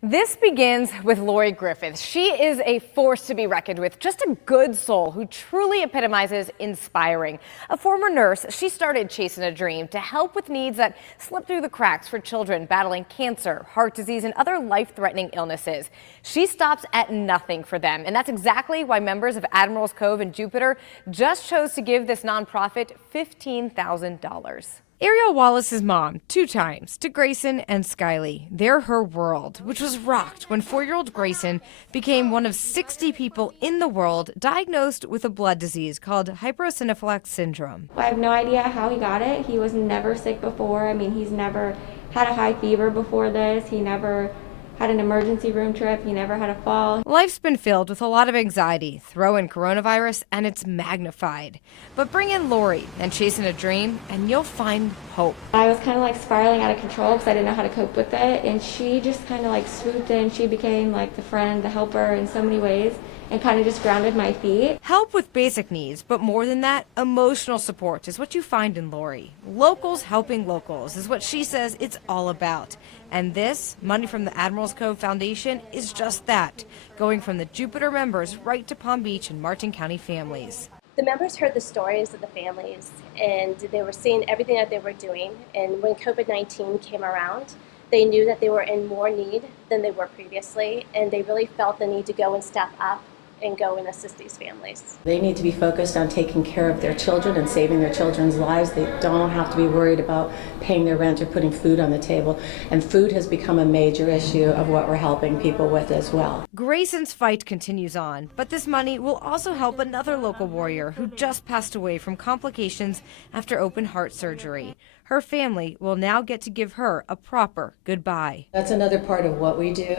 This begins with Lori Griffith. She is a force to be reckoned with, just a good soul who truly epitomizes inspiring. A former nurse, she started Chasing a Dream to help with needs that slip through the cracks for children battling cancer, heart disease, and other life-threatening illnesses. She stops at nothing for them, and that's exactly why members of Admirals Cove and Jupiter just chose to give this nonprofit $15,000. Ariel Wallace's mom, 2 times, to Grayson and Skylie. They're her world, which was rocked when 4-year-old Grayson became one of 60 people in the world diagnosed with a blood disease called hypereosinophilic syndrome. I have no idea how he got it. He was never sick before. I mean, he's never had a high fever before this. He never had an emergency room trip. He never had a fall. Life's been filled with a lot of anxiety. Throw in coronavirus and it's magnified. But bring in Lori and Chasing a Dream and you'll find hope. I was kind of like spiraling out of control because I didn't know how to cope with it. And she just kind of like swooped in. She became like the friend, the helper in so many ways, and kind of just grounded my feet. Help with basic needs, but more than that, emotional support is what you find in Lori. Locals helping locals is what she says it's all about. And this, money from the Admirals Cove Foundation, is just that, going from the Jupiter members right to Palm Beach and Martin County families. The members heard the stories of the families, and they were seeing everything that they were doing. And when COVID-19 came around, they knew that they were in more need than they were previously, and they really felt the need to go and step up and go and assist these families. They need to be focused on taking care of their children and saving their children's lives. They don't have to be worried about paying their rent or putting food on the table. And food has become a major issue of what we're helping people with as well. Grayson's fight continues on, but this money will also help another local warrior who just passed away from complications after open heart surgery. Her family will now get to give her a proper goodbye. That's another part of what we do.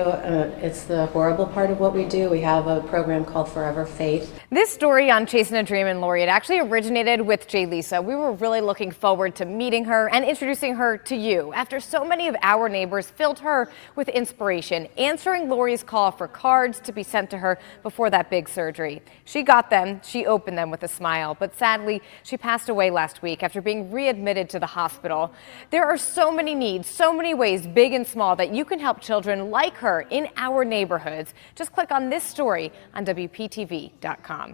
It's the horrible part of what we do. We have a program called Forever Faith. This story on Chasing a Dream and Lori, it actually originated with Jay Lisa. We were really looking forward to meeting her and introducing her to you after so many of our neighbors filled her with inspiration, answering Lori's call for cards to be sent to her before that big surgery. She got them, she opened them with a smile, but sadly, she passed away last week after being readmitted to the hospital. There are so many needs, so many ways, big and small, that you can help children like her in our neighborhoods. Just click on this story on WPTV.com.